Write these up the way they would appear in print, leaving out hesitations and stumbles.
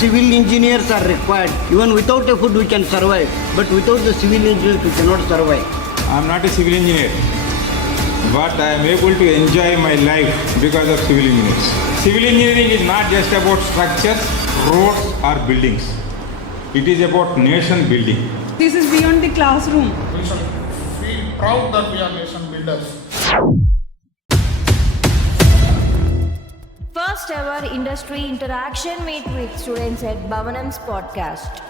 civil engineers are required. Even without a food we can survive, but without the civil engineers we cannot survive. I am not a civil engineer, but I am able to enjoy my life because of civil engineers. Civil engineering is not just about structures, roads or buildings. It is about nation building. This is beyond the classroom. We should feel proud that we are nation builders. First ever industry interaction meet with students at Bhavanam's podcast.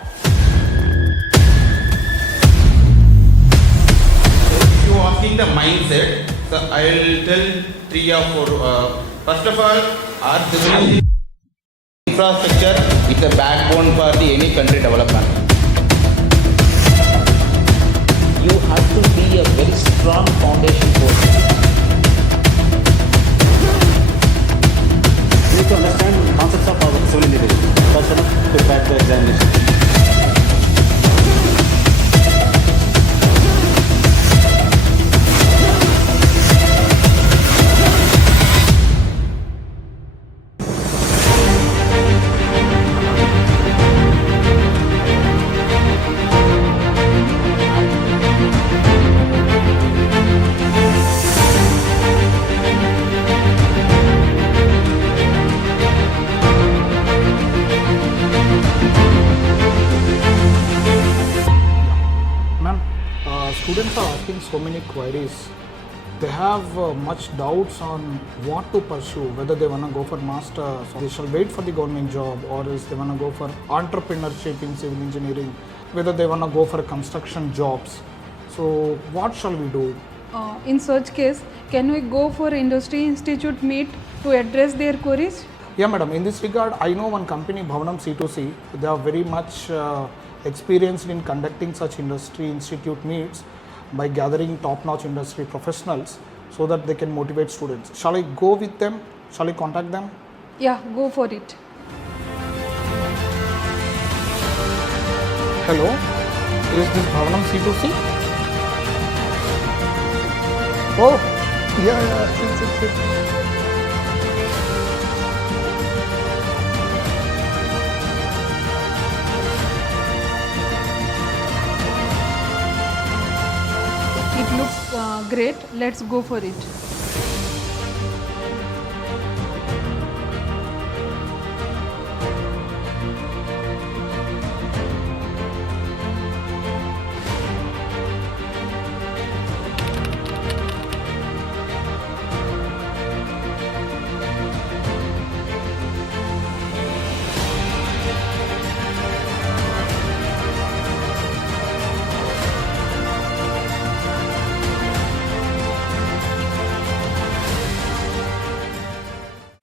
If you are asking the mindset, so I will tell 3 or 4. First of all, our civil infrastructure is the backbone for any country development. You have to be a very strong foundation course. You need to understand concepts of our civil engineering. First enough to crack the examination. Students are asking so many queries. They have much doubts on what to pursue, whether they want to go for masters, or they shall wait for the government job, or else they want to go for entrepreneurship in civil engineering, whether they want to go for construction jobs. So what shall we do? In such case, can we go for industry institute meet to address their queries? Yeah, madam. In this regard, I know one company, Bhavanam C2C. They are very much experienced in conducting such industry institute meets by gathering top-notch industry professionals so that they can motivate students. Shall I go with them? Shall I contact them? Yeah, go for it. Hello, is this Bhavanam C2C? Oh, yeah. It looks great. Let's go for it.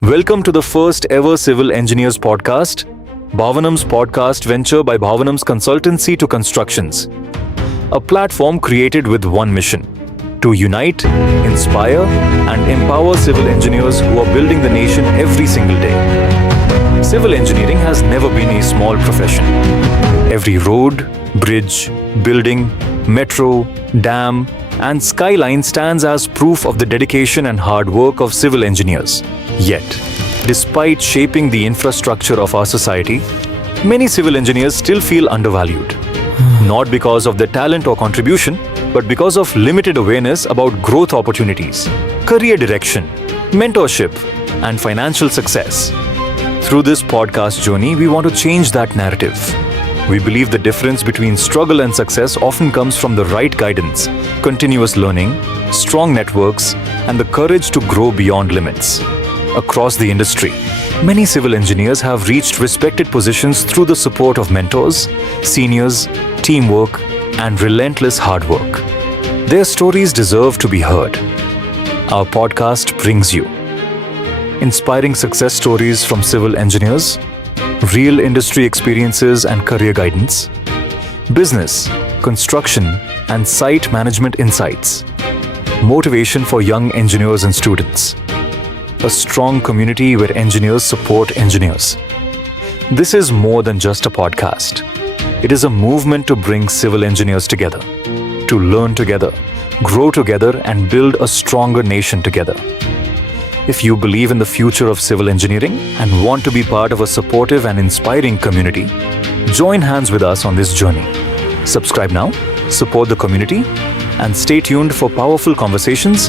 Welcome to the first ever Civil Engineers podcast, Bhavanam's podcast venture by Bhavanam's Consultancy to Constructions, a platform created with one mission: to unite, inspire, and empower civil engineers who are building the nation every single day. Civil engineering has never been a small profession. Every road, bridge, building, metro, dam, and skyline stands as proof of the dedication and hard work of civil engineers. Yet, despite shaping the infrastructure of our society, many civil engineers still feel undervalued. Not because of their talent or contribution, but because of limited awareness about growth opportunities, career direction, mentorship, and financial success. Through this podcast journey, we want to change that narrative. We believe the difference between struggle and success often comes from the right guidance, continuous learning, strong networks, and the courage to grow beyond limits. Across the industry, many civil engineers have reached respected positions through the support of mentors, seniors, teamwork, and relentless hard work. Their stories deserve to be heard. Our podcast brings you inspiring success stories from civil engineers, real industry experiences and career guidance, business, construction, and site management insights, motivation for young engineers and students, a strong community where engineers support engineers. This is more than just a podcast. It is a movement to bring civil engineers together, to learn together, grow together, and build a stronger nation together. If you believe in the future of civil engineering and want to be part of a supportive and inspiring community, join hands with us on this journey. Subscribe now, support the community, and stay tuned for powerful conversations,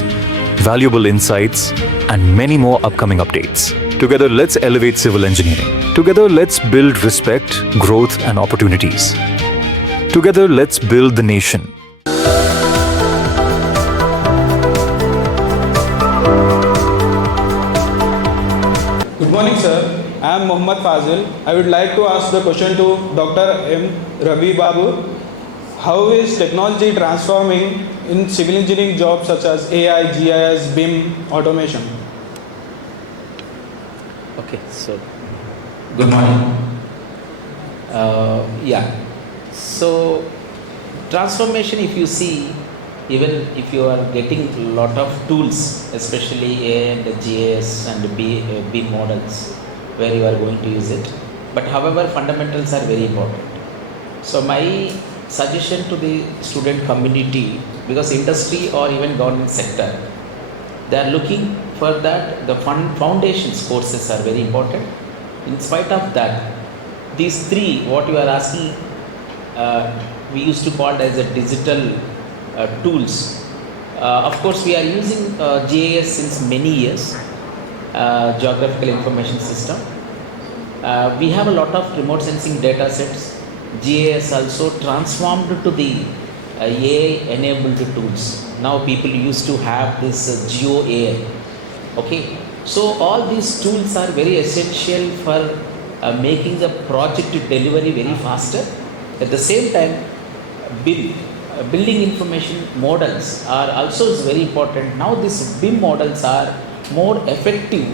valuable insights, and many more upcoming updates. Together, let's elevate civil engineering. Together, let's build respect, growth, and opportunities. Together, let's build the nation. Good morning, sir. I am Mohammad Fazil. I would like to ask the question to Dr. M. Ravi Babu. How is technology transforming in civil engineering jobs such as AI, GIS, BIM, automation? Okay, so good morning. So transformation, if you see, even if you are getting a lot of tools, especially AI and GIS and BIM models, where you are going to use it. But however, fundamentals are very important. So my suggestion to the student community, because industry or even government sector, they are looking for that the foundations courses are very important. In spite of that, these three, what you are asking, we used to call it as a digital tools. Of course, we are using GIS since many years, Geographical Information System. We have a lot of remote sensing data sets. GIS also transformed to the AI-enabled tools. Now people used to have this Geo AI. Okay, so all these tools are very essential for making the project delivery very faster. At the same time, building information models are also is very important. Now these BIM models are more effective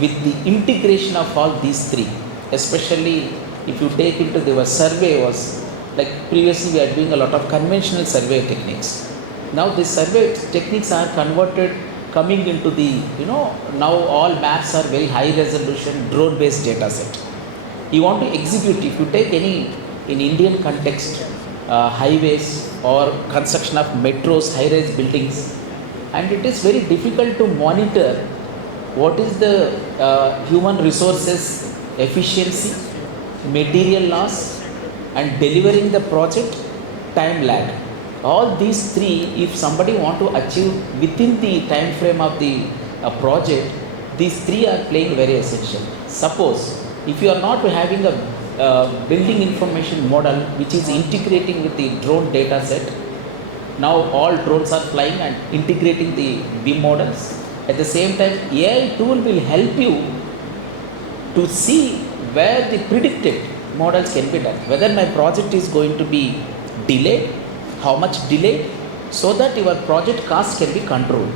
with the integration of all these three. Especially if you take into the survey was like previously we are doing a lot of conventional survey techniques. Now these survey techniques are converted coming into the, now all maps are very high resolution drone based data set. You want to execute, if you take any in Indian context, highways or construction of metros, high-rise buildings, and it is very difficult to monitor what is the human resources efficiency, material loss, and delivering the project time lag. All these three, if somebody want to achieve within the time frame of the project, these three are playing very essential. Suppose if you are not having a building information model which is integrating with the drone data set. Now all drones are flying and integrating the BIM models. At the same time, AI tool will help you to see where the predicted models can be done. Whether my project is going to be delayed, how much delayed, so that your project cost can be controlled.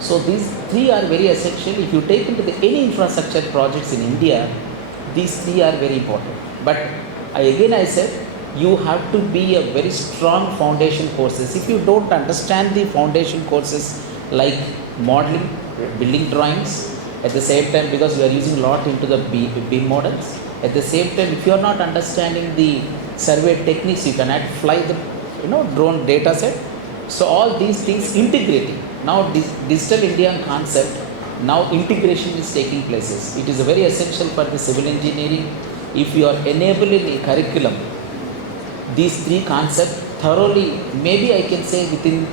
So these three are very essential. If you take into any infrastructure projects in India, these three are very important. But I said, you have to be a very strong foundation courses. If you don't understand the foundation courses like modeling, building drawings, at the same time, because we are using a lot into the BIM models, at the same time, if you are not understanding the survey techniques, you cannot fly the drone data set. So all these things integrating. Now digital India concept, now integration is taking places. It is very essential for the civil engineering. If you are enabling a curriculum, these three concepts thoroughly, maybe I can say within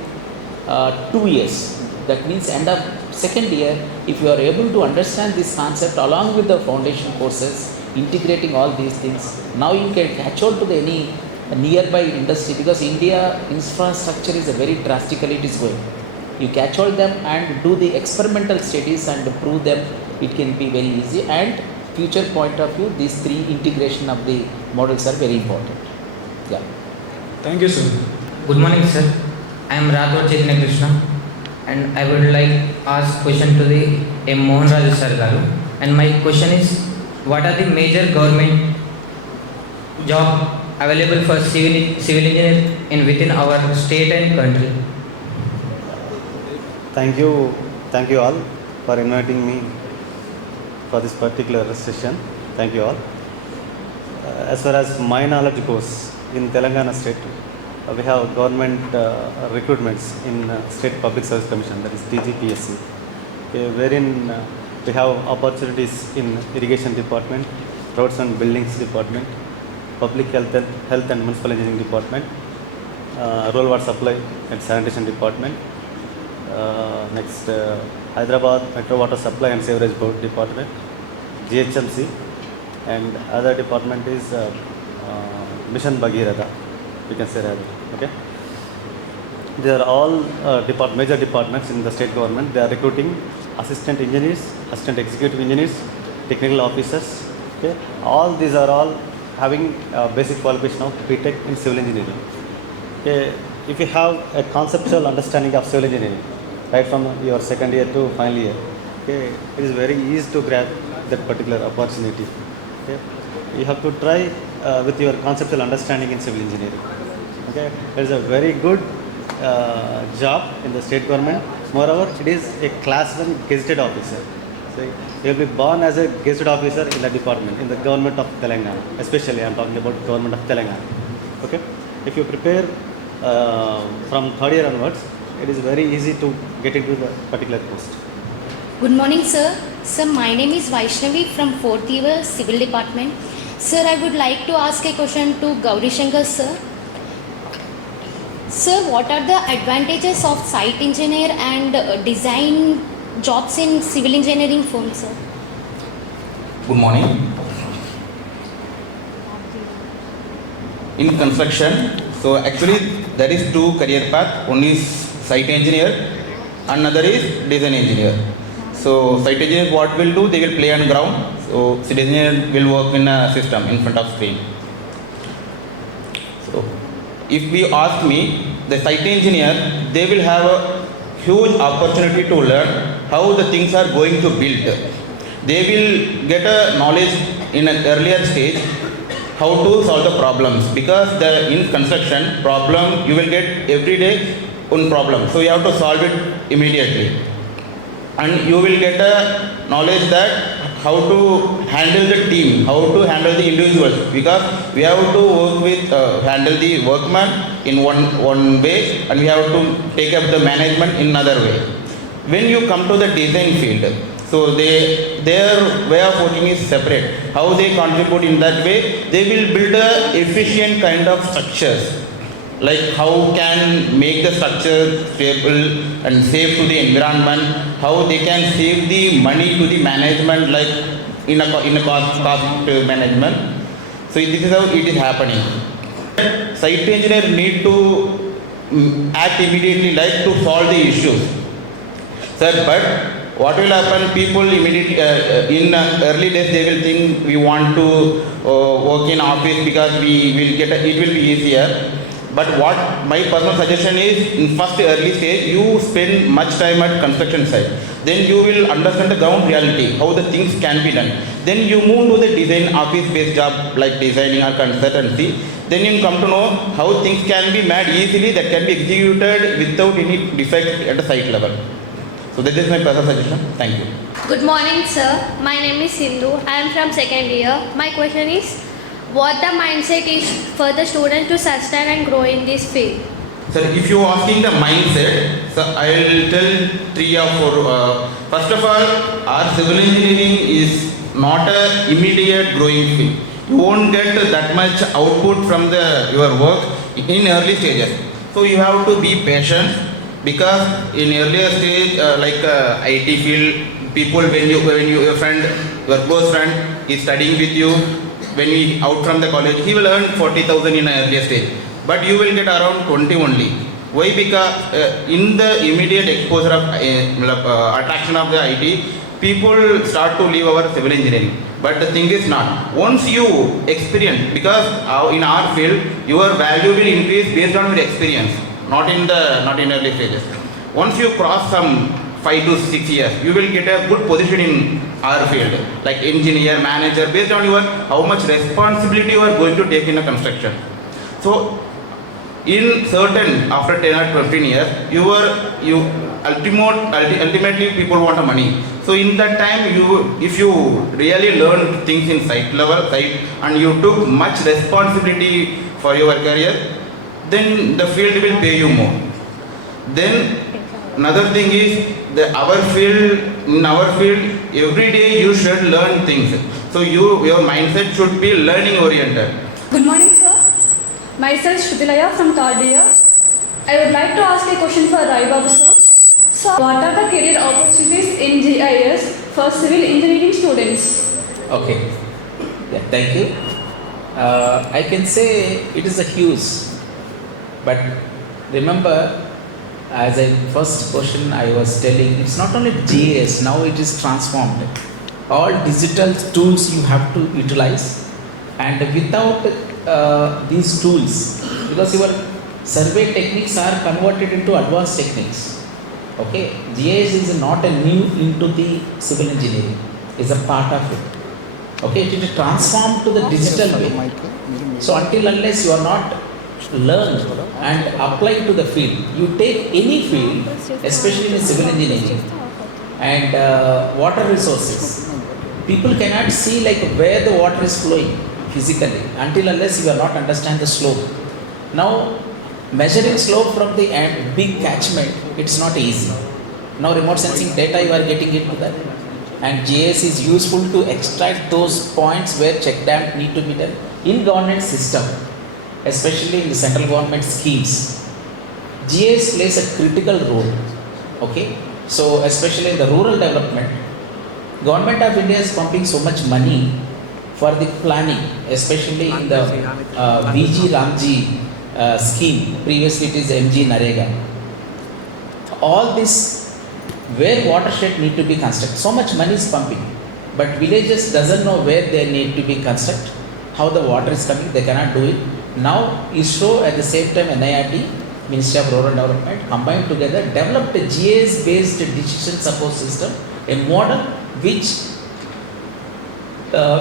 2 years, that means end of second year, if you are able to understand this concept along with the foundation courses, integrating all these things, now you can catch on to any nearby industry, because India infrastructure is a very drastically it is going. You catch all them and do the experimental studies and prove them, it can be very easy. And future point of view, these three integration of the models are very important. Yeah. Thank you, sir. Good morning, sir. I am Rathod Chaitanya Krishna, and I would like ask question to the M. Mohan Raju sir garu. And my question is, what are the major government job available for civil engineer in within our state and country? Thank you all for inviting me for this particular session. Thank you all. As far as my knowledge goes, in Telangana state, we have government recruitments in State Public Service Commission, that is TGPSC. wherein we have opportunities in irrigation department, roads and buildings department, public health and municipal engineering department, rural water supply and sanitation department, next Hyderabad Metro Water Supply and Sewerage Board department, GHMC, and other department is Mission Bhagirath, we can say that. Okay, they are all major departments in the state government. They are recruiting assistant engineers, assistant executive engineers, technical officers. Okay, all these are all having basic qualification of BTech in civil engineering. Okay, if you have a conceptual understanding of civil engineering right from your second year to final year, okay, it is very easy to grab that particular opportunity. Okay, you have to try with your conceptual understanding in civil engineering. Okay, it is a very good job in the state government. Moreover, it is a class 1 gazetted officer. So you will be born as a gazetted officer in the department, in the government of Telangana. Especially, I am talking about government of Telangana. Okay, if you prepare from third year onwards, it is very easy to get into the particular post. Good morning, sir. Sir, my name is Vaishnavi from 4th year Civil Department. Sir, I would like to ask a question to Gauri Shankar, sir. Sir, what are the advantages of site engineer and design jobs in civil engineering firm, sir? Good morning. In construction, so actually there is two career path. One is site engineer, another is design engineer. So site engineer, what will do? They will play on ground. So site engineer will work in a system in front of screen. So if you ask me, the site engineer, they will have a huge opportunity to learn how the things are going to build. They will get a knowledge in an earlier stage how to solve the problems, because in construction problem you will get every day one problem, so you have to solve it immediately, and you will get a knowledge that how to handle the team, how to handle the individuals, because we have to work with handle the workman in one way, and we have to take up the management in another way. When you come to the design field, so their way of working is separate. How they contribute in that way, they will build a efficient kind of structures, like how can make the structure stable and safe to the environment, how they can save the money to the management, like in a cost management. So this is how it is happening. Site engineer need to act immediately, like to solve the issues. Sir, but what will happen? People immediately in early days they will think we want to work in office because we will get it will be easier. But what my personal suggestion is, in first early stage, you spend much time at construction site. Then you will understand the ground reality, how the things can be done. Then you move to the design office-based job like designing or consultancy. Then you come to know how things can be made easily, that can be executed without any defect at the site level. So that is my personal suggestion. Thank you. Good morning, sir. My name is Sindhu. I am from second year. My question is, what the mindset is for the student to sustain and grow in this field? Sir, if you are asking the mindset, so I will tell 3 or 4. First of all, our civil engineering is not an immediate growing field. You won't get that much output from your work in early stages. So you have to be patient, because in earlier stage, like IT field, people when your friend, your close friend is studying with you, when he out from the college, he will earn 40,000 in an earlier stage, but you will get around 20 only. Why? Because in the immediate exposure of attraction of the IT, people start to leave our civil engineering. But the thing is not. Once you experience, because in our field, your value will increase based on your experience, not in early stages. Once you cross some 5 to 6 years, you will get a good position in our field, like engineer, manager, based on your how much responsibility you are going to take in a construction. So, in certain after 10 or 15 years, ultimately people want money. So in that time, if you really learn things in site and you took much responsibility for your career, then the field will pay you more. Then another thing is our field in our field, every day you should learn things. So your mindset should be learning oriented. Good morning, sir. Myself Shrutilaya from third year. I would like to ask a question for Rai Babu, sir. Sir, what are the career opportunities in GIS for civil engineering students? Okay. Yeah, thank you. I can say it is a huge, but remember, as I first question I was telling, it's not only GIS, now it is transformed. All digital tools you have to utilize, and without these tools, because your survey techniques are converted into advanced techniques. Okay, GIS is not a new into the civil engineering, it's a part of it. Okay, it is transformed to the digital way. So until unless you are not learned and applied to the field, you take any field, especially in civil engineering and water resources, people cannot see like where the water is flowing physically until unless you are not understand the slope. Now measuring slope from the big catchment, it's not easy. Now remote sensing data you are getting into that, and GIS is useful to extract those points where check dam need to be done in government system, especially in the central government schemes. GIS plays a critical role. Okay, so especially in the rural development, Government of India is pumping so much money for the planning, especially in the VG Ramji scheme. Previously it is MG Narega. All this where watershed need to be constructed. So much money is pumping, but villages doesn't know where they need to be constructed, how the water is coming, they cannot do it. Now ISRO at the same time NIRT, Ministry of Rural Development, combined together developed a GIS based decision support system, a model which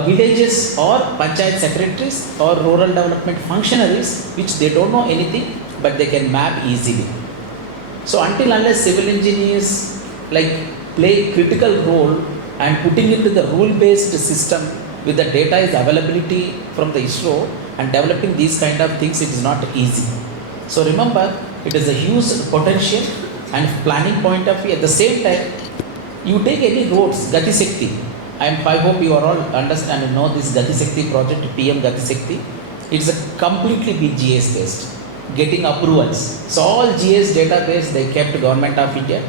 villages or panchayat secretaries or rural development functionaries, which they don't know anything, but they can map easily. So until unless civil engineers like play critical role and putting into the rule based system with the data is availability from the ISRO and developing these kind of things, it is not easy. So remember, it is a huge potential and planning point of view. At the same time, you take any roads, Gati Shakti. I hope you are all understand and know this Gati Shakti project, PM Gati Shakti. It's a completely big GIS based, getting approvals. So all GIS database they kept Government of India.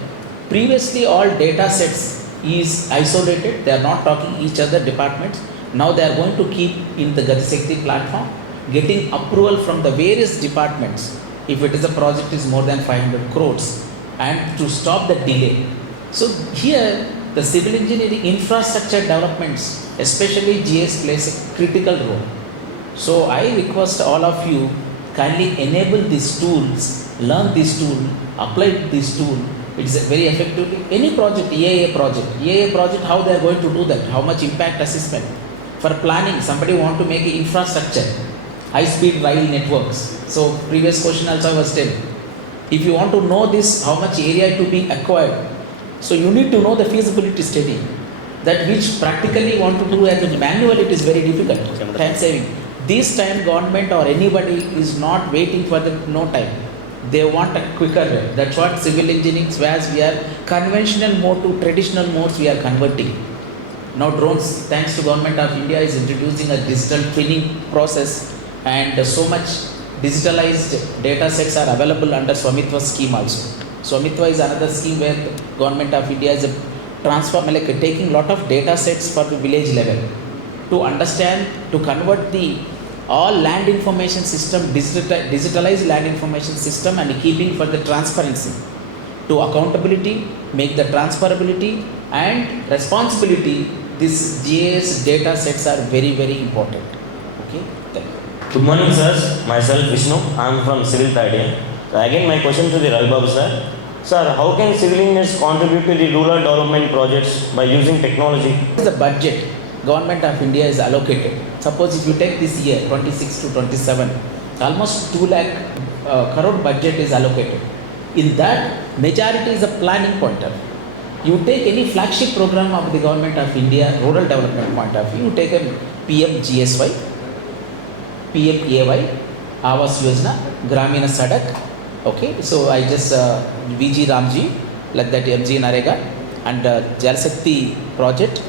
Previously all data sets is isolated, they are not talking each other departments. Now they are going to keep in the Gati Shakti platform, getting approval from the various departments. If it is a project is more than 500 crores and to stop the delay. So here the civil engineering infrastructure developments, especially GIS plays a critical role. So I request all of you kindly enable these tools, learn this tool, apply this tool. It's very effectively. Any project, EIA project, how they are going to do that, how much impact assessment. For planning, somebody want to make an infrastructure, high-speed rail networks. So previous question also I was telling. If you want to know this, how much area to be acquired, so you need to know the feasibility study. That which practically want to do as a manual, it is very difficult, time saving. This time government or anybody is not waiting for the no time. They want a quicker way. That's what civil engineering, whereas we are conventional mode to traditional modes we are converting. Now drones, thanks to Government of India, is introducing a digital twinning process, and so much digitalized data sets are available under Swamitwa scheme also. Swamitwa is another scheme where the Government of India is taking lot of data sets for the village level to understand, to convert the all land information system, digitalized land information system, and keeping for the transparency, to accountability, make the transferability and responsibility. These GIS data sets are very, very important. Okay, thank you. Good morning, sirs. Myself Vishnu. I am from Civil Third Year. So again, my question to the Ravi Babu sir. Sir, how can civil engineers contribute to the rural development projects by using technology? The budget Government of India is allocated. Suppose if you take this year 26 to 27, almost 2 lakh crore budget is allocated. In that, majority is a planning point of view. You take any flagship program of the Government of India, rural development point of view, you take a PM GSY, PM AY, Awas Yojana, Gramina Sadak. Okay, so I just VG Ramji, like that MG Narega, and Jal Shakti project,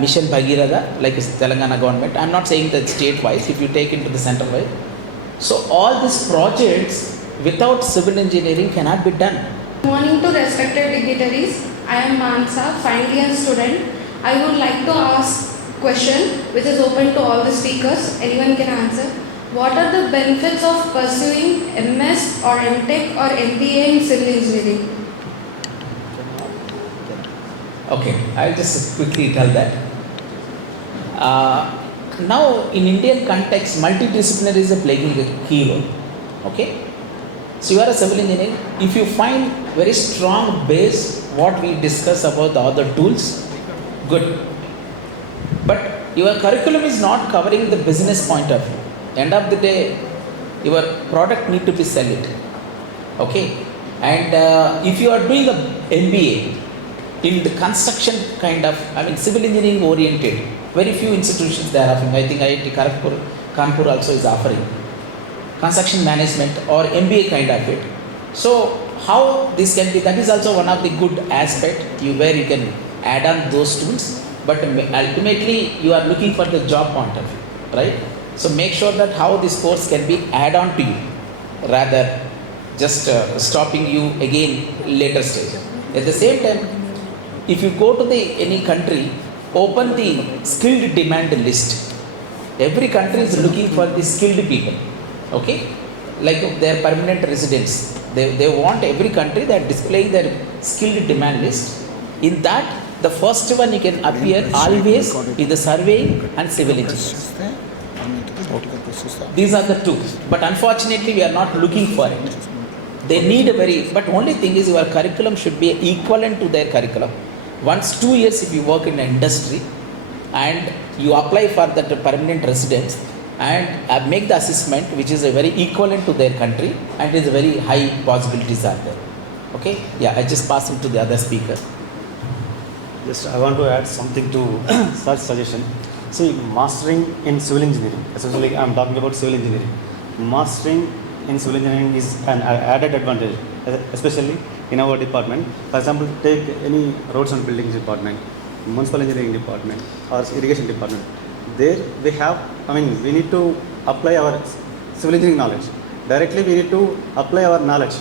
Mission Bhagiratha, like Telangana government. I'm not saying that state-wise, if you take into the center-wise. So all these projects without civil engineering cannot be done. Good morning to respected dignitaries. I am Mansa, final year student. I would like to ask question which is open to all the speakers. Anyone can answer. What are the benefits of pursuing MS or MTech or MBA in civil engineering? Okay, I'll just quickly tell that. Now, in Indian context, multidisciplinary is playing a key role. Okay, so you are a civil engineer. If you find very strong base, what we discuss about the other tools, good. But your curriculum is not covering the business point of view. End of the day, your product need to be sell it. Okay, and if you are doing a MBA in the construction kind of, civil engineering oriented, very few institutions they are offering. I think IIT Kanpur also is offering construction management or MBA kind of it. So how this can be, that is also one of the good aspect where you can add on those tools, but ultimately you are looking for the job point of view, right? So make sure that how this course can be add on to you rather just stopping you again later stage. At the same time, if you go to any country, open the skilled demand list. Every country is looking for the skilled people. Okay, like their permanent residents. They want every country that displaying their skilled demand list. In that, the first one you can appear always is the surveying and civil engineers. These are the two. But unfortunately, we are not looking for it. They need a but only thing is your curriculum should be equivalent to their curriculum. Once 2 years if you work in an industry and you apply for that permanent residence and make the assessment which is a very equivalent to their country and is a very high possibilities are there. Okay? Yeah, I just pass it to the other speaker. Just I want to add something to such suggestion. See, mastering in civil engineering, especially I am talking about civil engineering. Mastering in civil engineering is an added advantage, especially in our department. For example, take any roads and buildings department, municipal engineering department, or irrigation department. There we have, we need to apply our civil engineering knowledge. Directly we need to apply our knowledge.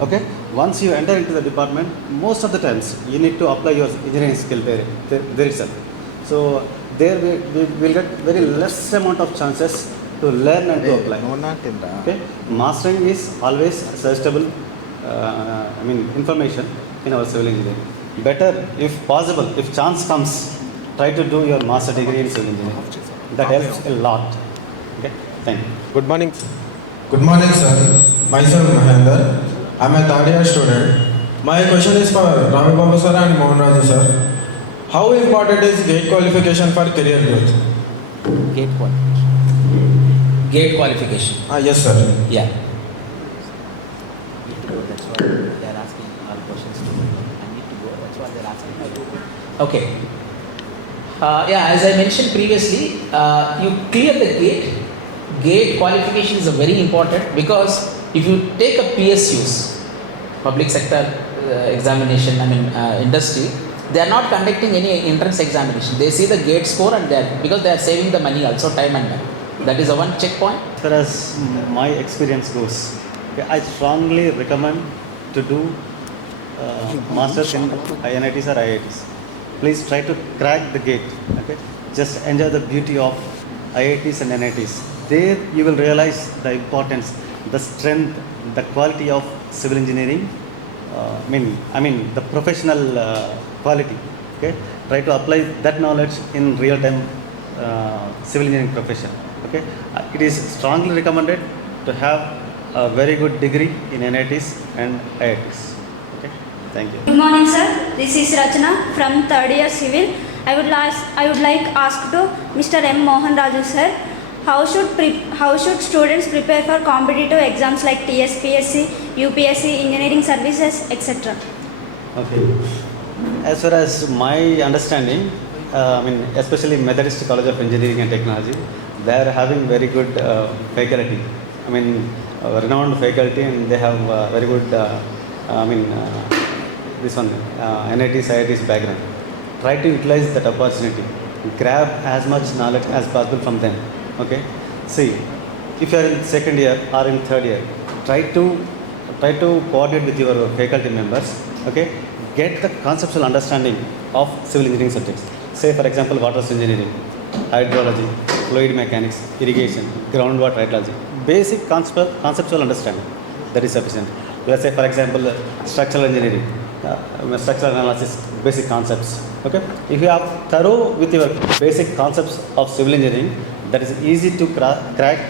Okay? Once you enter into the department, most of the times you need to apply your engineering skill there itself. So there we will get very less amount of chances to learn and to apply. Okay? Mastering is always suggestible information in our civil engineering. Better, if possible, if chance comes, try to do your master degree in civil engineering. That helps a lot. Okay? Thank you. Good morning. Good morning, sir. Myself Mahendra. I am a third year student. My question is for Ravi Babu sir and Mohan Raju sir. How important is GATE qualification for career growth? GATE qualification. GATE qualification. Yes, sir. Yeah. That's why they are asking all questions to me. I need to go. That's why they are asking. Okay. As I mentioned previously, you clear the GATE. GATE qualification is very important because if you take a PSUs, public sector examination, industry, they are not conducting any entrance examination. They see the GATE score and because they are saving the money also, time and money. That is a one checkpoint. As far as my experience goes, I strongly recommend to do masters in NITs or IITs. Please try to crack the GATE. Okay? Just enjoy the beauty of IITs and NITs. There you will realize the importance, the strength, the quality of civil engineering. The professional quality. Okay? Try to apply that knowledge in real time civil engineering profession. Okay? It is strongly recommended to have a very good degree in NITs and IITs. Okay? Thank you. Good morning, sir. This is Rachana from third year civil. I would like ask to Mr. M. Mohan Raju sir, how should students prepare for competitive exams like TSPSC, UPSC, engineering services, etc.? Okay. As far as my understanding, especially Methodist College of Engineering and Technology, they are having very good faculty. Renowned faculty, and they have very good this one, NITs, IITs background. Try to utilize that opportunity. Grab as much knowledge as possible from them. Okay. See, if you are in second year or in third year, try to coordinate with your faculty members. Okay. Get the conceptual understanding of civil engineering subjects. Say for example, water engineering, hydrology, fluid mechanics, irrigation, groundwater hydrology. Basic conceptual understanding, that is sufficient. Let's say for example, structural engineering, structural analysis, basic concepts. Okay. If you are thorough with your basic concepts of civil engineering, that is easy to crack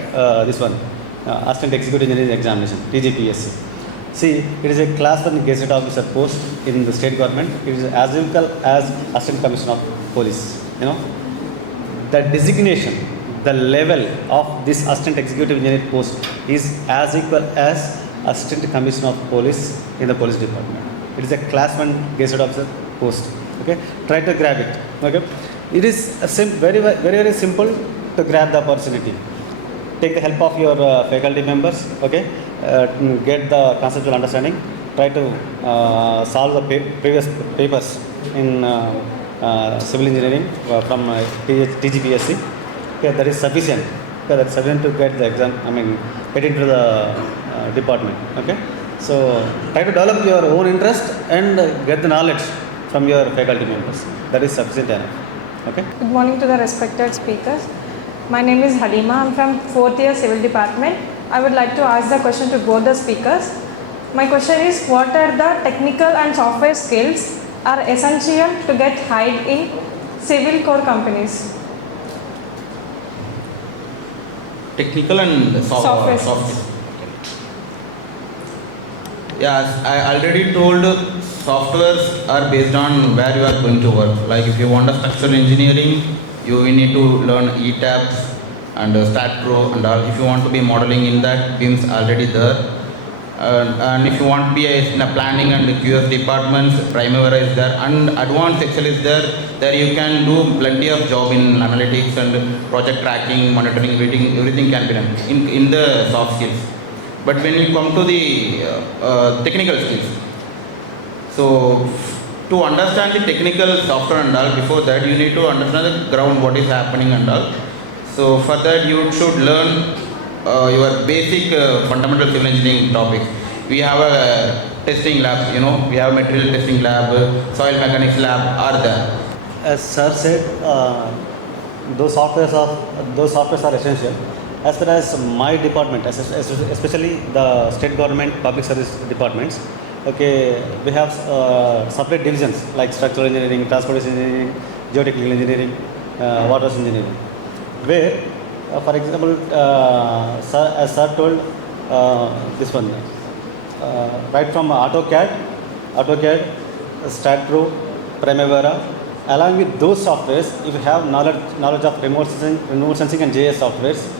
this one, Assistant Executive Engineering Examination, TGPSC. See, it is a class 1 Gazette Officer post in the state government. It is as equal as Assistant Commissioner of Police. You know, the designation, the level of this Assistant Executive Engineer post is as equal as Assistant Commissioner of Police in the Police Department. It is a class 1 Gazette Officer post. Okay, try to grab it. Okay, it is very simple to grab the opportunity. Take the help of your faculty members. Okay. Get the conceptual understanding, try to solve the previous papers in civil engineering from TGPSC. Okay, that is sufficient. Okay, that's sufficient to get the exam, get into the department. Okay, so try to develop your own interest and get the knowledge from your faculty members. That is sufficient enough. Okay. Good morning to the respected speakers. My name is Halima. I'm from 4th year Civil Department. I would like to ask the question to both the speakers. My question is, what are the technical and software skills are essential to get hired in civil core companies? Technical and software. Yes, I already told softwares are based on where you are going to work. Like if you want a structural engineering, you will need to learn ETABS and StatPro and all. If you want to be modeling in that, BIM's already there. And if you want to be in a planning and QS departments, Primavera is there, and Advanced Excel is there. There you can do plenty of job in analytics and project tracking, monitoring, everything can be done in the soft skills. But when you come to the technical skills, so to understand the technical software and all, before that you need to understand the ground, what is happening and all. So for that you should learn your basic fundamental civil engineering topics. We have a testing lab, we have material testing lab, soil mechanics lab are there. As sir said, those softwares are essential. As far as my department, especially the state government public service departments, okay, we have separate divisions like structural engineering, transportation engineering, geotechnical engineering, water engineering, where for example, as sir told, this one, right from AutoCAD, StatPro, Primavera, along with those softwares, if you have knowledge of remote sensing and GIS softwares,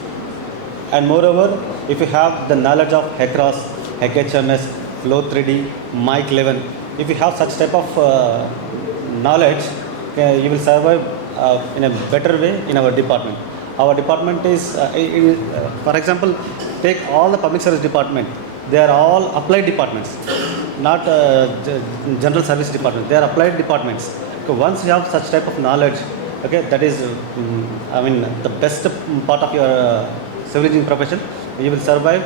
and moreover, if you have the knowledge of HECROS, HHMS, Flow3D, Mike 11, if you have such type of knowledge, you will survive in a better way in our department. Our department is, for example, take all the public service department. They are all applied departments, not general service departments. They are applied departments. So once you have such type of knowledge, okay, that is, the best part of your civil engineering profession. You will survive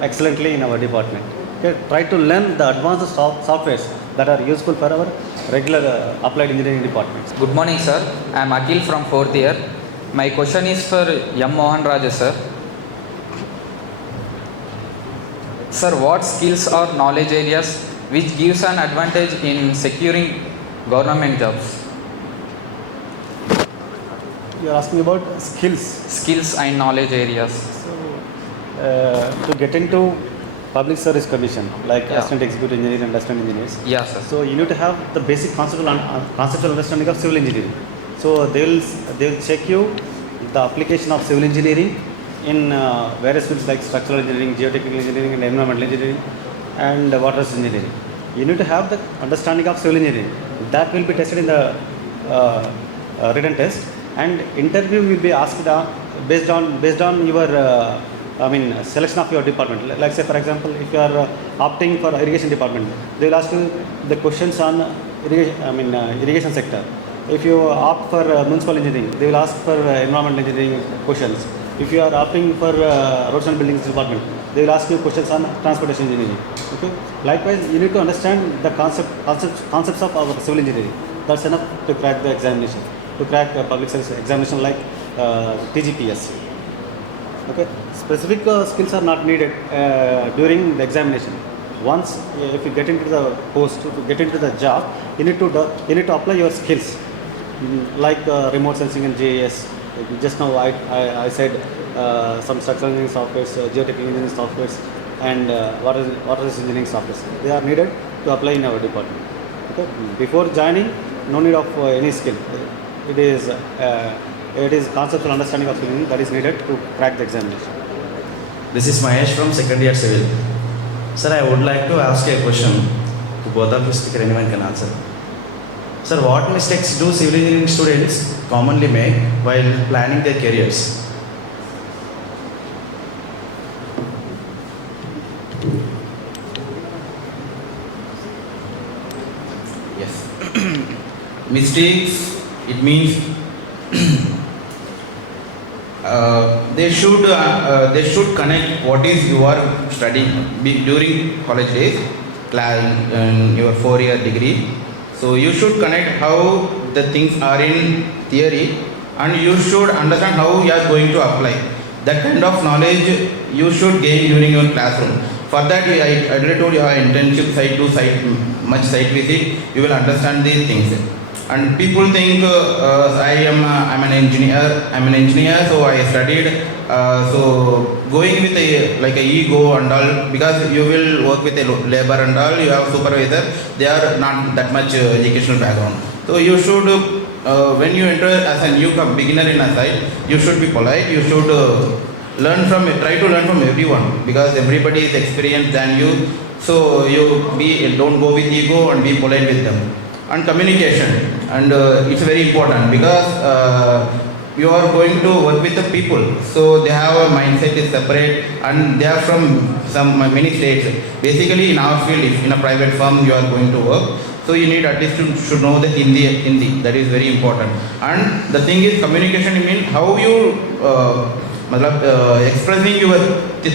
excellently in our department. Okay, try to learn the advanced softwares that are useful for our regular applied engineering departments. Good morning, sir. I am Akhil from 4th year. My question is for M. Mohan Raju, sir. Sir, what skills or knowledge areas which gives an advantage in securing government jobs? You are asking about skills. Skills and knowledge areas. So, to get into public service commission, like assistant executive engineer and assistant engineers. Yes, sir. So you need to have the basic conceptual understanding of civil engineering. So they will check you the application of civil engineering in various fields like structural engineering, geotechnical engineering, and environmental engineering, and water engineering. You need to have the understanding of civil engineering. That will be tested in the written test, and interview will be asked based on your selection of your department. Like say for example, if you are opting for irrigation department, they will ask you the questions on irrigation sector. If you opt for municipal engineering, they will ask for environmental engineering questions. If you are opting for roads and buildings department, they will ask you questions on transportation engineering. Okay. Likewise, you need to understand the concepts of our civil engineering. That's enough to crack the examination, to crack public service examination like TGPS. Okay. Specific skills are not needed during the examination. Once if you get into the post, if you get into the job, you need to apply your skills like remote sensing and GIS. Just now I said some structural engineering softwares, geotechnical engineering softwares, and water engineering softwares. They are needed to apply in our department. Okay. Before joining, no need of any skill. It is conceptual understanding of civil engineering that is needed to crack the examination. This is Mahesh from second year civil. Sir, I would like to ask a question to both of you speakers. Anyone can answer. Sir, what mistakes do civil engineering students commonly make while planning their careers? Yes. Mistakes, it means they should connect what is you are studying during college days, in your 4-year degree. So you should connect how the things are in theory, and you should understand how you are going to apply. That kind of knowledge you should gain during your classroom. For that, I already told you have internship, much site visit, you will understand these things. And people think I'm an engineer, so I studied. So going with a ego and all, because you will work with a labor and all, you have supervisor, they are not that much educational background. So you should, when you enter as a new beginner in a site, you should be polite. You should try to learn from everyone, because everybody is experienced than you. So don't go with ego and be polite with them. And communication, and it's very important, because you are going to work with the people, so they have a mindset is separate, and they are from many states. Basically in our field, if in a private firm you are going to work, so you need at least to should know the Hindi, that is very important. And the thing is, communication means how you expressing your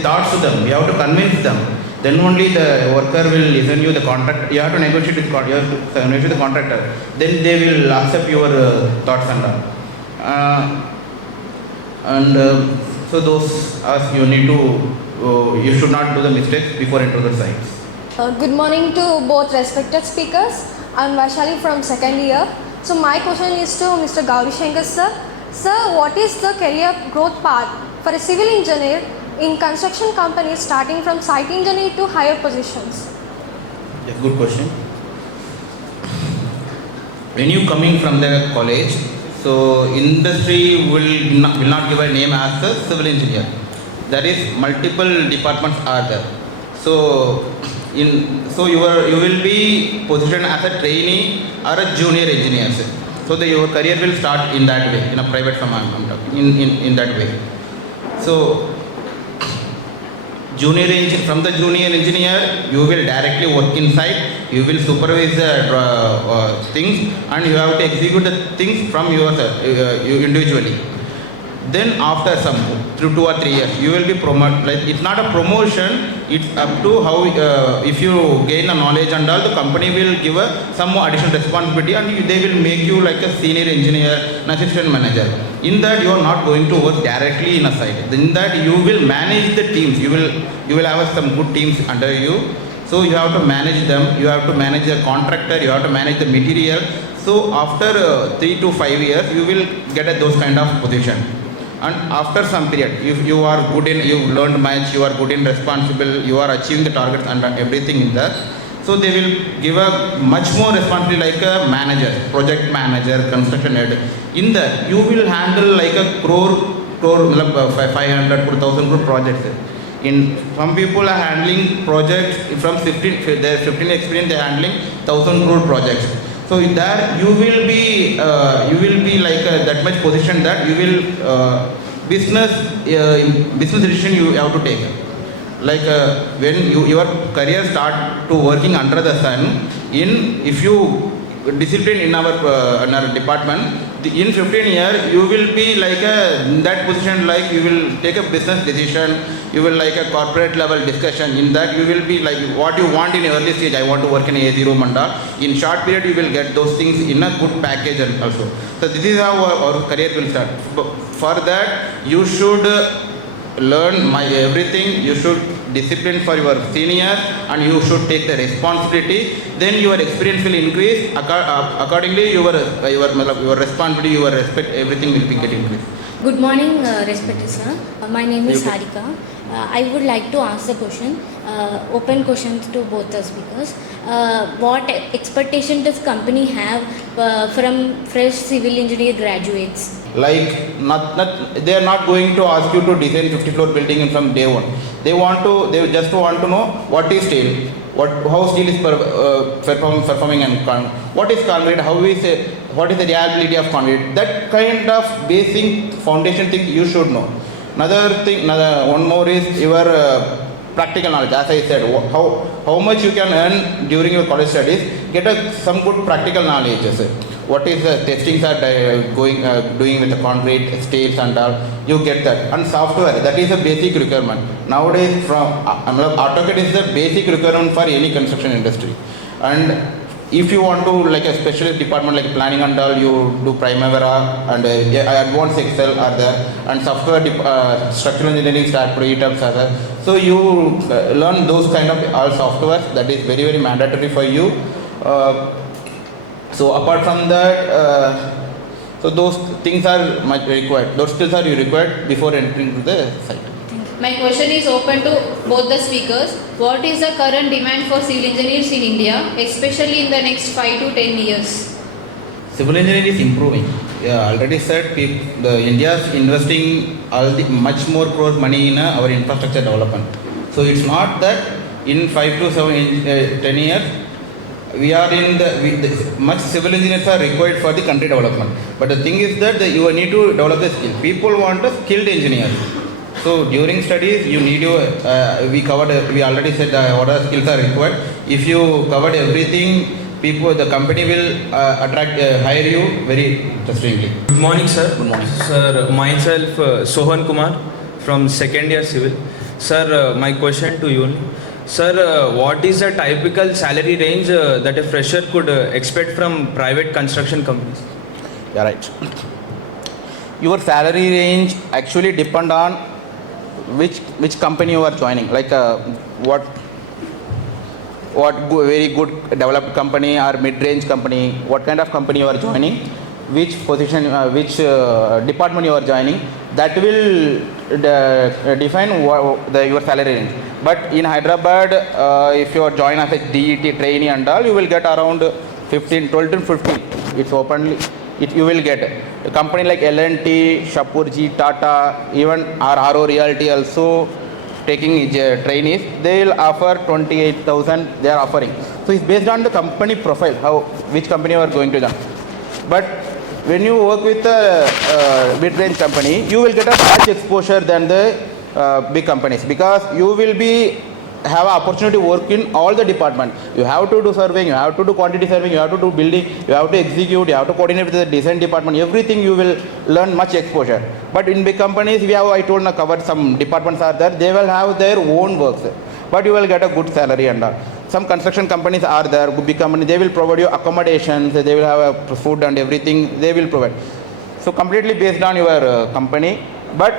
thoughts to them. You have to convince them. Then only the worker will listen you. The contract, you have to negotiate with the contractor. Then they will accept your thoughts and all. So those are you need to. You should not do the mistakes before into the sites. Good morning to both respected speakers. I'm Vaishali from second year. So my question is to Mr. Gauri Shankar sir. Sir, what is the career growth path for a civil engineer in construction companies starting from site engineer to higher positions? Yes, good question. When you coming from the college, so industry will not give a name as a civil engineer. There is multiple departments are there. So you will be positioned as a trainee or a junior engineer. So your career will start in that way, in a private firm I'm talking, in that way. So from the junior engineer, you will directly work inside, you will supervise the things, and you have to execute the things from yourself, you individually. Then after some 2 or 3 years, you will be promoted. Like, it's not a promotion, it's up to how, if you gain the knowledge and all, the company will give some more additional responsibility, and they will make you like a senior engineer, an assistant manager. In that, you are not going to work directly in a site. In that, you will manage the teams. You will have some good teams under you. So you have to manage them. You have to manage the contractor. You have to manage the material. So after 3 to 5 years, you will get those kind of position. And after some period, if you are good in, you learned much, you are good in responsible, you are achieving the targets and everything in that. So they will give a much more responsibility like a manager, project manager, construction head. In that, you will handle like a crore 500 to 1,000 crore projects. Some people are handling projects from 15 experience, they are handling 1,000 crore projects. So in that you will be like that much position that you will business business decision you have to take. Like when your career start to working under the sun, if you discipline in our department, in 15 years you will be like in that position, like you will take a business decision, you will like a corporate level discussion. In that you will be like what you want in early stage. I want to work in A0 Manda. In short period you will get those things in a good package and also. So this is how our career will start. For that you should learn everything. You should discipline for your senior and you should take the responsibility. Then your experience will increase. Accordingly your responsibility, your respect, everything will be getting increased. Good morning, respected sir. My name is Harika. I would like to ask the question, open questions to both the speakers. What expectation does company have from fresh civil engineer graduates? Like they are not going to ask you to design 50-floor building from day one. They just want to know what is steel, how steel is performing, and what is concrete, what is the reliability of concrete. That kind of basic foundation thing you should know. One more is your practical knowledge. As I said, how much you can earn during your college studies, get some good practical knowledge. What is the testings are doing with the concrete, steels and all, you get that. And software, that is a basic requirement. Nowadays AutoCAD is the basic requirement for any construction industry. And if you want to like a specialist department like planning and all, you do Primavera and advanced Excel are there, and software structural engineering start ETABS are there. So you learn those kind of all software. That is very, very mandatory for you. So apart from that, so those things are much required. Those skills are required before entering to the site. My question is open to both the speakers. What is the current demand for civil engineers in India, especially in the next 5 to 10 years? Civil engineering is improving. Yeah, already said India is investing much more crores money in our infrastructure development. So it's not that in 5 to 10 years we are in much civil engineers are required for the country development. But the thing is that you need to develop the skill. People want a skilled engineer. So during studies, you need we already said what are skills are required. If you covered everything, the company will hire you very interestingly. Good morning, sir. Good morning, sir. Myself, Sohan Kumar from second year civil. Sir, my question to you, sir, what is the typical salary range that a fresher could expect from private construction companies? Yeah, right. Your salary range actually depend on which company you are joining, like what very good developed company or mid-range company, what kind of company you are joining, which position, which department you are joining, that will define your salary range. But in Hyderabad, if you are joined as a DET trainee and all, you will get around 12 to 15. It's openly. You will get a company like L&T, Shapurji, Tata, even RO Realty also taking trainees. They will offer 28,000. They are offering. So it's based on the company profile, which company you are going to join. But when you work with a mid-range company, you will get a much exposure than the big companies, because you will have an opportunity to work in all the departments. You have to do surveying, you have to do quantity surveying, you have to do building, you have to execute, you have to coordinate with the design department. Everything you will learn much exposure. But in big companies, I told covered some departments are there. They will have their own works, but you will get a good salary and all. Some construction companies are there, big companies. They will provide you accommodations. They will have a food and everything. They will provide. So completely based on your company, but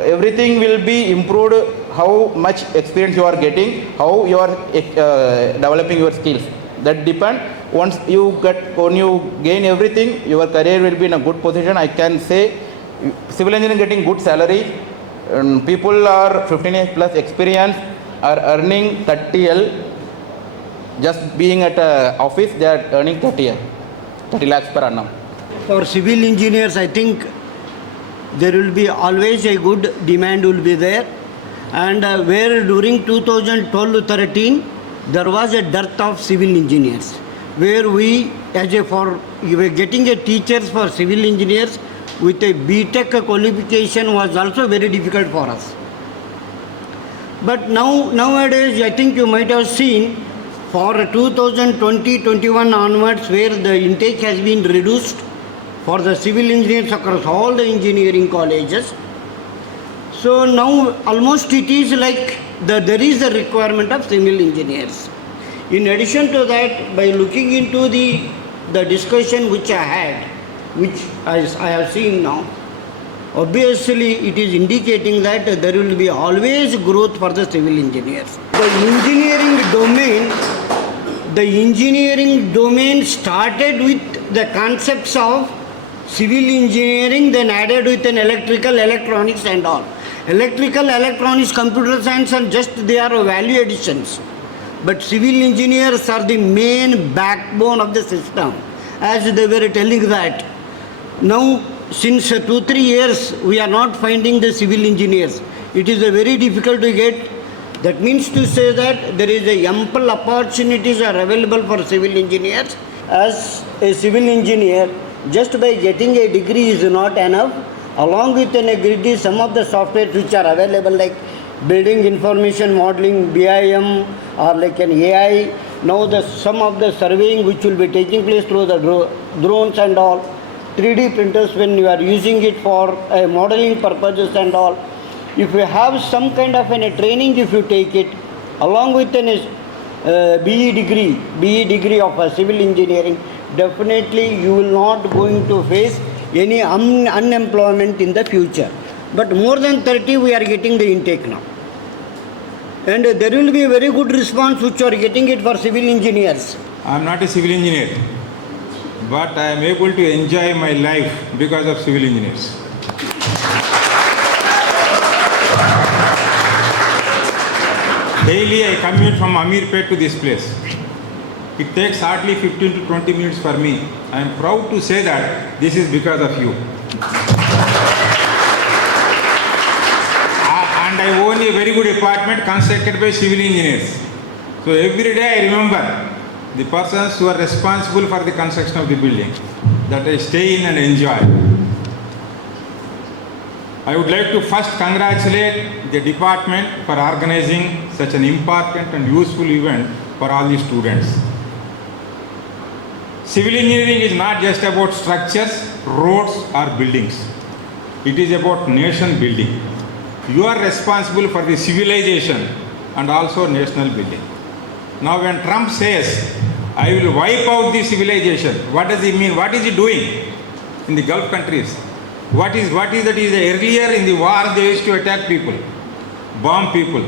everything will be improved. How much experience you are getting, how you are developing your skills. That depend. When you gain everything, your career will be in a good position. I can say, civil engineering getting good salary. People are 15 years plus experience are earning 30L. Just being at an office, they are earning 30 lakhs per annum. For civil engineers, I think there will be always a good demand will be there. And where during 2012-13 there was a dearth of civil engineers, where we were getting a teachers for civil engineers with a BTech qualification was also very difficult for us. But nowadays, I think you might have seen for 2020-21 onwards, where the intake has been reduced for the civil engineers across all the engineering colleges. So now almost it is like there is a requirement of civil engineers. In addition to that, by looking into the discussion which I had, which I have seen now, obviously it is indicating that there will be always growth for the civil engineers. The engineering domain started with the concepts of civil engineering, then added with an electrical, electronics and all. Electrical, electronics, computer science and just they are value additions. But civil engineers are the main backbone of the system. As they were telling that, now since 2-3 years we are not finding the civil engineers. It is very difficult to get. That means to say that there is a ample opportunities are available for civil engineers. As a civil engineer, just by getting a degree is not enough. Along with an degree, some of the softwares which are available like building information modeling, BIM or like an AI. Now some of the surveying which will be taking place through the drones and all. 3D printers when you are using it for modeling purposes and all. If you have some kind of a training, if you take it along with an BE degree of civil engineering, definitely you will not going to face any unemployment in the future. But more than 30 we are getting the intake now. And there will be a very good response which you are getting it for civil engineers. I am not a civil engineer, but I am able to enjoy my life because of civil engineers. Daily I commute from Amirpet to this place. It takes hardly 15 to 20 minutes for me. I am proud to say that this is because of you. And I own a very good apartment constructed by civil engineers. So every day I remember the persons who are responsible for the construction of the building, that I stay in and enjoy. I would like to first congratulate the department for organizing such an important and useful event for all the students. Civil engineering is not just about structures, roads or buildings. It is about nation building. You are responsible for the civilization and also national building. Now when Trump says, I will wipe out the civilization, what does he mean? What is he doing in the Gulf countries? What is that? Earlier in the war they used to attack people, bomb people,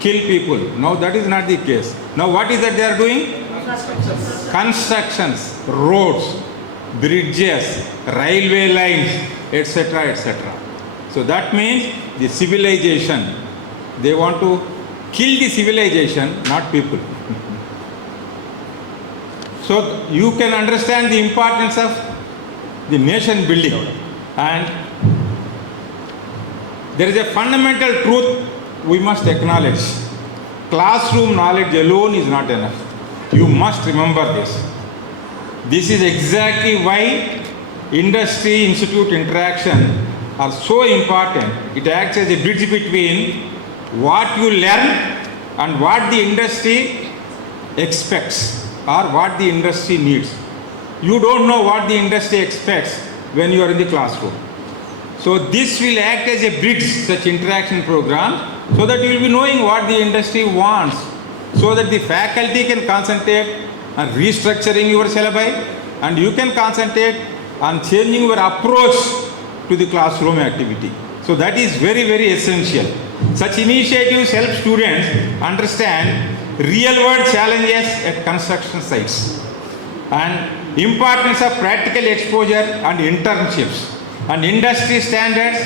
kill people. Now that is not the case. Now what is that they are doing? Constructions, roads, bridges, railway lines, etc., etc. So that means the civilization. They want to kill the civilization, not people. So you can understand the importance of the nation building. And there is a fundamental truth we must acknowledge. Classroom knowledge alone is not enough. You must remember this. This is exactly why industry-institute interaction are so important. It acts as a bridge between what you learn and what the industry expects or what the industry needs. You don't know what the industry expects when you are in the classroom. So this will act as a bridge, such interaction program, so that you will be knowing what the industry wants, so that the faculty can concentrate on restructuring your syllabi and you can concentrate on changing your approach to the classroom activity. So that is very, very essential. Such initiatives help students understand real-world challenges at construction sites and importance of practical exposure and internships and industry standards,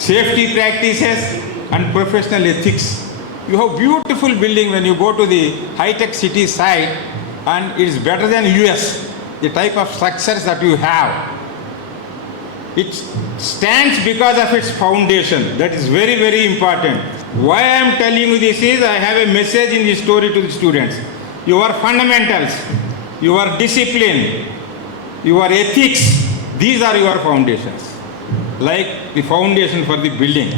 safety practices and professional ethics. You have beautiful building when you go to the high-tech city site, and it is better than US, the type of structures that you have. It stands because of its foundation. That is very, very important. Why I am telling you this is, I have a message in this story to the students. Your fundamentals, your discipline, your ethics, these are your foundations. like the foundation for the building.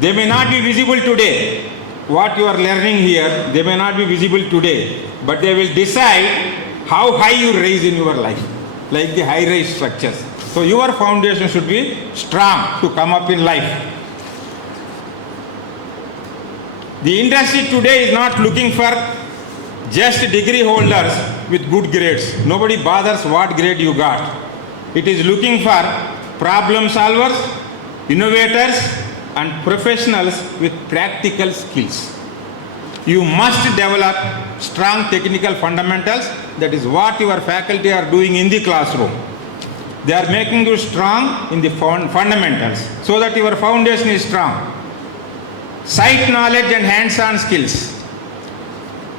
They may not be visible today. What you are learning here, they may not be visible today, but they will decide how high you raise in your life, like the high-rise structures. So your foundation should be strong to come up in life. The industry today is not looking for just degree holders with good grades. Nobody bothers what grade you got. It is looking for problem solvers, innovators, and professionals with practical skills. You must develop strong technical fundamentals. That is what your faculty are doing in the classroom. They are making you strong in the fundamentals so that your foundation is strong. Site knowledge and hands-on skills.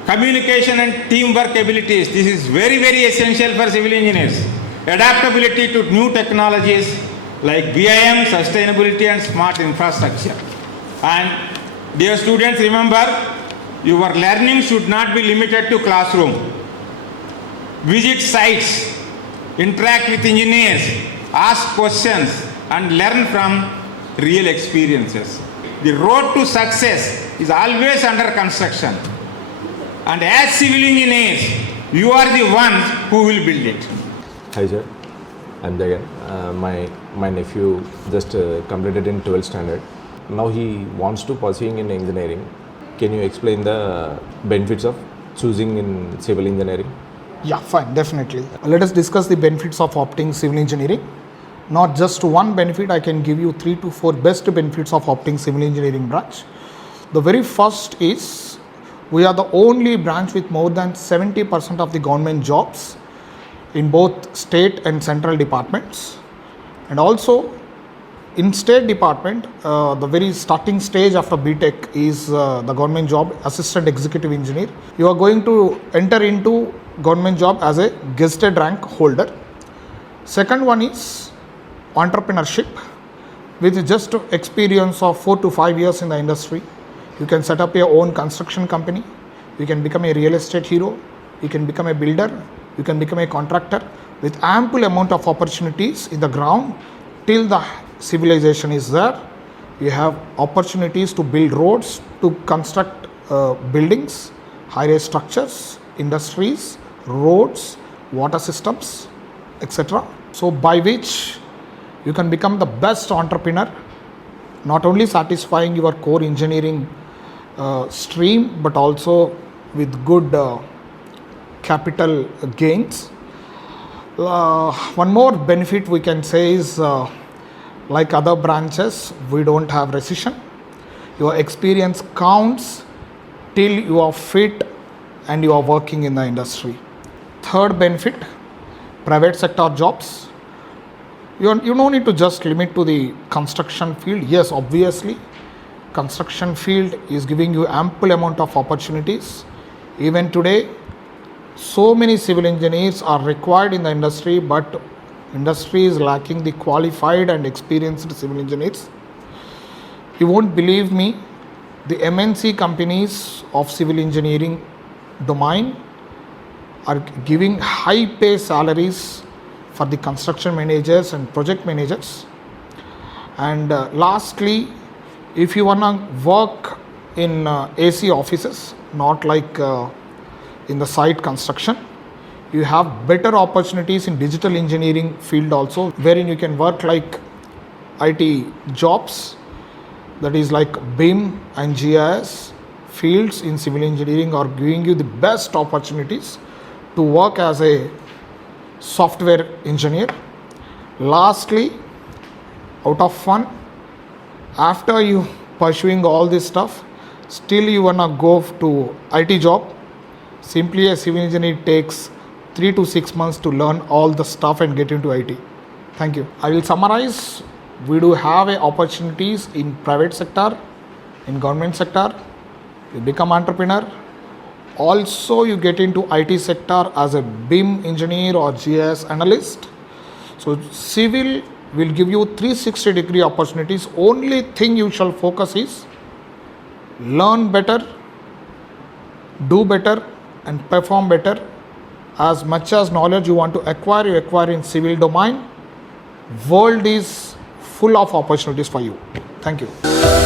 Communication and teamwork abilities. This is very, very essential for civil engineers. Adaptability to new technologies like BIM, sustainability and smart infrastructure. And dear students, remember, your learning should not be limited to classroom. Visit sites, interact with engineers, ask questions and learn from real experiences. The road to success is always under construction. And as civil engineers, you are the ones who will build it. Hi sir, I'm Jagan. My nephew just completed in 12th standard. Now he wants to pursuing in engineering. Can you explain the benefits of choosing in civil engineering? Yeah, fine, definitely. Let us discuss the benefits of opting civil engineering. Not just one benefit, I can give you 3 to 4 best benefits of opting civil engineering branch. The very first is, we are the only branch with more than 70% of the government jobs in both state and central departments. And also, in state department, the very starting stage after BTech is the government job, assistant executive engineer. You are going to enter into government job as a gazetted rank holder. Second one is entrepreneurship. With just experience of 4 to 5 years in the industry, you can set up your own construction company. You can become a real estate hero. You can become a builder. You can become a contractor with ample amount of opportunities in the ground till the civilization is there. You have opportunities to build roads, to construct buildings, high-rise structures, industries, roads, water systems, etc. So by which you can become the best entrepreneur, not only satisfying your core engineering stream, but also with good capital gains. One more benefit we can say is, like other branches, we don't have recession. Your experience counts till you are fit and you are working in the industry. Third benefit, private sector jobs. You don't need to just limit to the construction field. Yes, obviously, construction field is giving you ample amount of opportunities. Even today, so many civil engineers are required in the industry, but industry is lacking the qualified and experienced civil engineers. You won't believe me, the MNC companies of civil engineering domain are giving high pay salaries for the construction managers and project managers. And lastly, if you want to work in AC offices, not like in the site construction, you have better opportunities in digital engineering field also, wherein you can work like IT jobs, that is like BIM and GIS fields in civil engineering are giving you the best opportunities to work as a software engineer. Lastly, out of fun, after you pursuing all this stuff, still you wanna go to IT job, simply a civil engineer takes 3 to 6 months to learn all the stuff and get into IT. Thank you. I will summarize. We do have opportunities in private sector, in government sector. You become entrepreneur. Also, you get into IT sector as a BIM engineer or GIS analyst. So, civil will give you 360-degree opportunities. Only thing you shall focus is learn better, do better, and perform better. As much as knowledge you want to acquire, you acquire in civil domain. World is full of opportunities for you. Thank you.